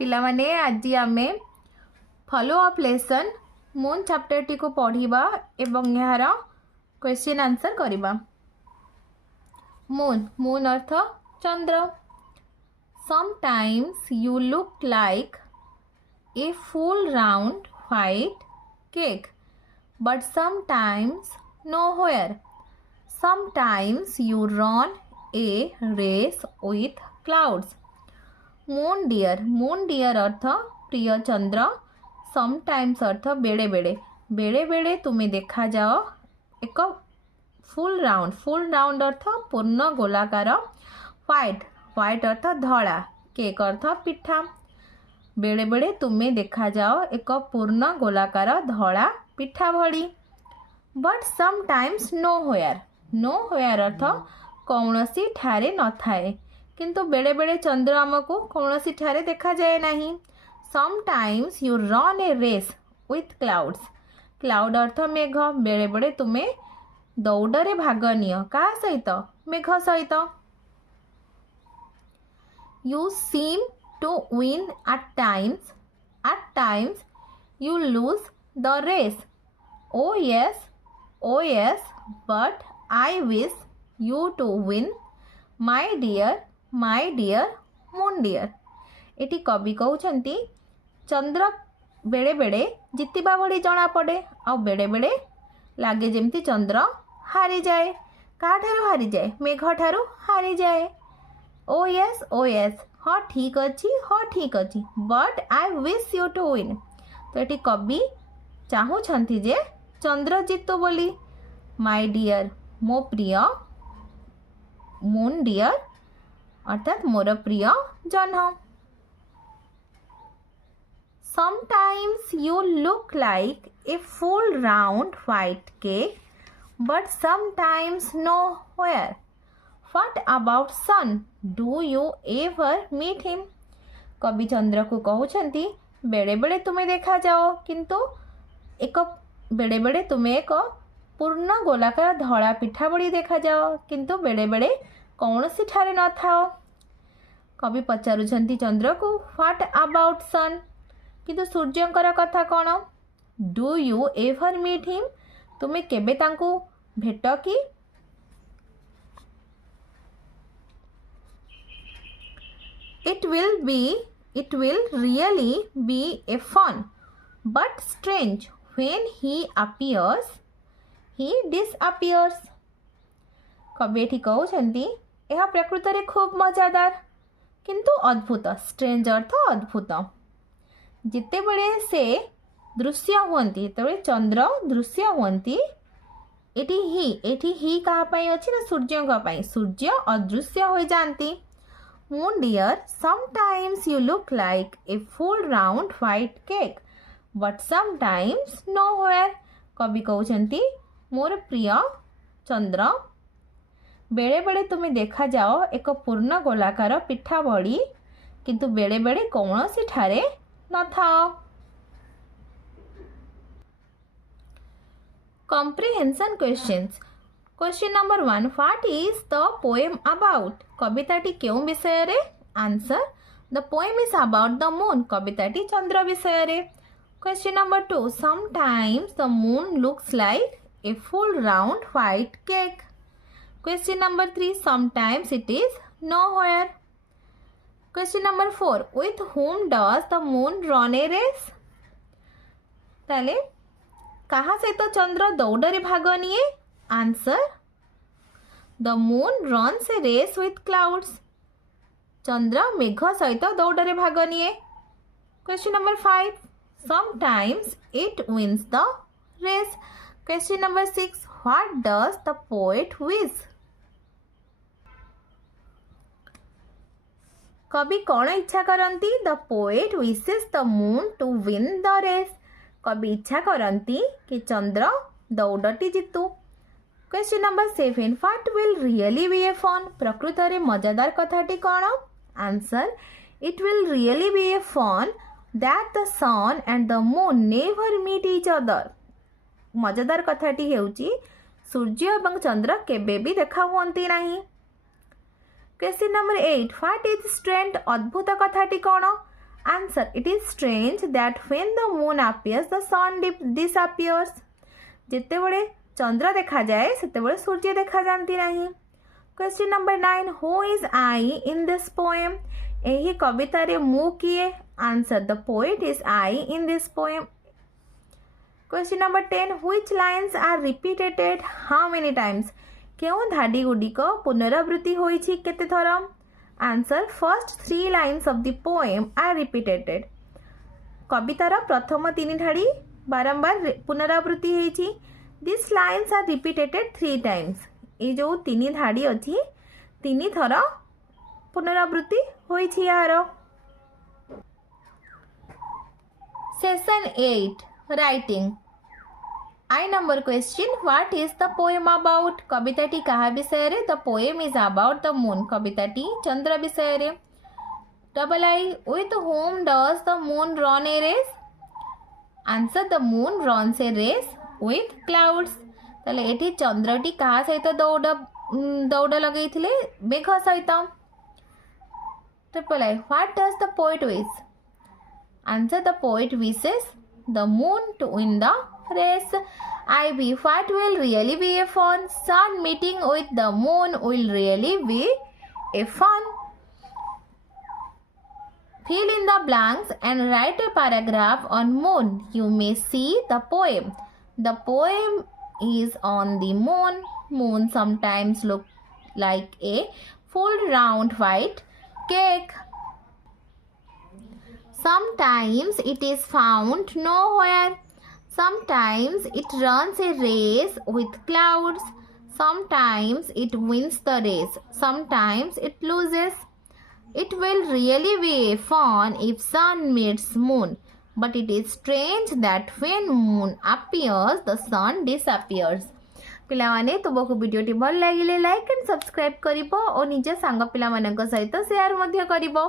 पिला माने आज आमे follow up lesson moon chapter टी को पढ़िबा एवं यार क्वेश्चन आंसर करिबा। मून मून अर्थ चंद्र। Sometimes you look like a full round white cake but sometimes nowhere. Sometimes you run a race with clouds. Moon dear अर्थ प्रिय चंद्र। समटाइम्स अर्थ बेड़े बेड़े बेड़े बेड़े तुम्हें देखा जाओ एक फुल राउंड अर्थ पूर्ण गोलाकार। व्हाइट अर्थ धड़ा। केक अर्थ पिठा। बेड़े बेड़े तुम्हें देखा जाओ एक पूर्ण गोलाकार धड़ा पिठा भली। बट समटाइम्स nowhere अर्थ कौनसी ठारे न थाए किंतु बेड़े बेड़े चंद्र आमको कौनसी ठारे देखा जाए नहीं। Sometimes you run a race with clouds. Cloud अर्थ मेघ। बेड़े बेड़े तुम्हें दौड़े भाग नियो क्या सहित मेघ सहित। You seem to win at times you lose the race. Oh yes but I wish you to win my dear moon dear। Eighty कवि कहउछंती चंद्र बेड़े बेड़े जितिबा भली जना पड़े आ बेड़े बेड़े लागे जेमती चंद्र हारी जाए। का ठारू हारी जाए मेघ ठारू हारी जाए। ओ यस हाँ ठीक अच्छी but I wish you to win. तो ये कवि चाहूँगी जे चंद्र जीतु बोली। माय डियर मो प्रिय मून डियर अर्थात मोर प्रिय जन्ह। Sometimes you look like a full round white cake but sometimes nowhere. What about sun? Do you ever meet him? कवि चंद्र को कहउछंती बेड़े बेड़े तुम्हें देखा जाओ किंतु एक बेड़े बेड़े तुम्हें एक पूर्ण गोलाकार धड़ा पिठा बड़ी देखा जाओ किंतु बेड़े बेड़े कौन सी ठारे न थाओ। कवि पचारुछंती चंद्र को व्हाट अबाउट सन किंतु सूर्यंकर कथा कौन। Do you ever meet him तुम्हें केबे तांको भेट कि। It will really be a fun but strange when he appears he disappears। कवि एठी कहउछंती यह प्रकृत रे खूब मजादार किंतु अद्भुत। स्ट्रेंज अर्थ अद्भुत। जिते बड़े से दृश्य हुअंती तबे चंद्र दृश्य हुअंती एठी ही कहा पई अछि ना सूर्य का पई सूर्य अदृश्य हो जाती। Moon dear sometimes you look like a full round white cake but sometimes nowhere। कवि कहउछंती मोर प्रिय चंद्र बेड़े बेड़े तुम्हें देखा जाओ एक पूर्ण गोलाकार पिठा भली किंतु बेड़े बेड़े कौनसी ठारे न थाओ। Comprehension questions. Question number 1 what is the poem about. कविताटी क्यों विषय रे। Answer the poem is about the moon. कविताटी चंद्र विषय रे। Question number 2 sometimes the moon looks like a full round white cake. Question number 3 sometimes it is nowhere। Question number 4 with whom does the moon run a race। ताले कहा सहित चंद्र दौड़े भाग निए। Answer the moon runs a race with clouds. चंद्र मेघ सहित दौड़े भाग निए। Question number 5 sometimes it wins the race. Question number 6 what does the poet wish. कवि कौन इच्छा करती। The poet wishes the moon to win the race. कवि इच्छा करती कि चंद्र दौड़टी जीतु। Question number 7 what will really be a fun. प्रकृत रे मजादार कथाटी कौन। Answer it will really be a fun that the sun and the moon never meet each other. मजादार कथाटी हेउची सूर्य एवं चंद्र केबे भी देखा हुअंती नहीं। Question number 8 what is strength. अद्भुत कथाटी कौन। Answer. It is strange that when the moon appears, the sun disappears. ଯେତେବେଳେ ଚନ୍ଦ୍ର ଦେଖାଯାଏ ସେତେବେଳେ ସୂର୍ଯ୍ୟ ଦେଖାଯାନ୍ତି ନାହିଁ. Question number 9. Who is I in this poem? ଏହି କବିତାରେ ମୁଁ କିଏ? Answer. The poet is I in this poem. Question number 10. Which lines are repeated how many times? କେଉଁ ଧାଡ଼ି ଗୁଡ଼ିକ ପୁନରାବୃତ୍ତି ହୋଇଛି କେତେ ଥର? Answer. First 3 lines of the poem are repeated. କବିତାର ପ୍ରଥମ 3 ଧାଡ଼ି ବାରମ୍ବାର ପୁନରାବୃତ୍ତି ହେଇଛି. These lines are repeated 3 times. এই ଯେଉଁ 3 ଧାଡ଼ି ଅଛି 3 ଥର ପୁନରାବୃତ୍ତି ହୋଇଛି ଏହାର. Session 8. Writing. I number question. What is the poem about? कविताटी काहा विषय? The poem is about the moon. कविताटी चंद्र विषय. Double I. With whom does the moon run a race? Answer. The moon runs a race with clouds. ताले एठी चंद्रटी काहा सहित दौड़ लगेइथिले? मेघ सहित. Triple I. What does the poet wish? Answer. The poet wishes the moon to win the race. IB. What will really be a fun? Sun meeting with the moon will really be a fun. Fill in the blanks and write a paragraph on moon. You may see the poem. The poem is on the moon. Moon sometimes look like a full round white cake. Sometimes it is found nowhere. Sometimes it runs a race with clouds. Sometimes it wins the race. Sometimes it loses. It will really be fun if sun meets moon. But it is strange that when moon appears, the sun disappears. पिलामाने तुमको वीडियोटी भल लागिले like and subscribe करिवो और निज सांग पिलामानक सहित share मध्य करिवो.